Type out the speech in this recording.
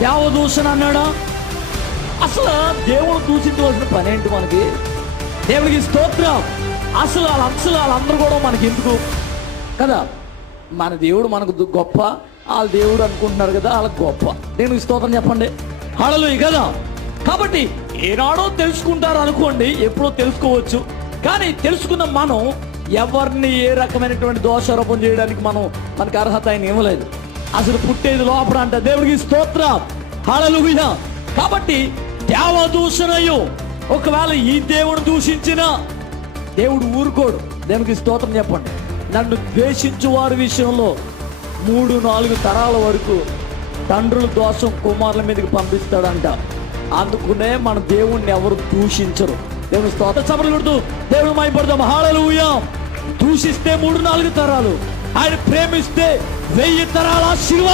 దేవదూషణ అన్నాడా? అసలు దేవుడు దూషించవలసిన పని ఏంటి మనకి? దేవుడికి స్తోత్రం. అసలు వాళ్ళందరూ కూడా మనకి ఎందుకు కదా? మన దేవుడు మనకు గొప్ప, వాళ్ళ దేవుడు అనుకుంటున్నారు కదా వాళ్ళకి గొప్ప. దేవుడికి స్తోత్రం చెప్పండి. హల్లెలూయా కదా. కాబట్టి ఏనాడో తెలుసుకుంటారు అనుకోండి, ఎప్పుడో తెలుసుకోవచ్చు. కానీ తెలుసుకున్న మనం ఎవరిని ఏ రకమైనటువంటి దోషారోపణ చేయడానికి మనకు అర్హత ఆయన ఇవ్వలేదు. అసలు పుట్టేది లోపల అంట. దేవుడికి స్తోత్రం. హల్లెలూయా. కాబట్టి దేవదూషణయు, ఒకవేళ ఈ దేవుడు దూషించినా దేవుడు ఊరుకోడు. దేవునికి స్తోత్రం చెప్పండి. నన్ను ద్వేషించు వారి విషయంలో 3-4 తరాల వరకు తండ్రుల దోషం కుమారుల మీదకి పంపిస్తాడంట. అందుకునే మన దేవుణ్ణి ఎవరు దూషించరు. దేవుని స్తోత్రం. చప్పట్లు కొడుతూ దేవుడు మైపడదాం. హల్లెలూయా. దూషిస్తే 3-4 తరాలు, ఆయన ప్రేమిస్తే 1000 తరాల ఆశీర్వాదం.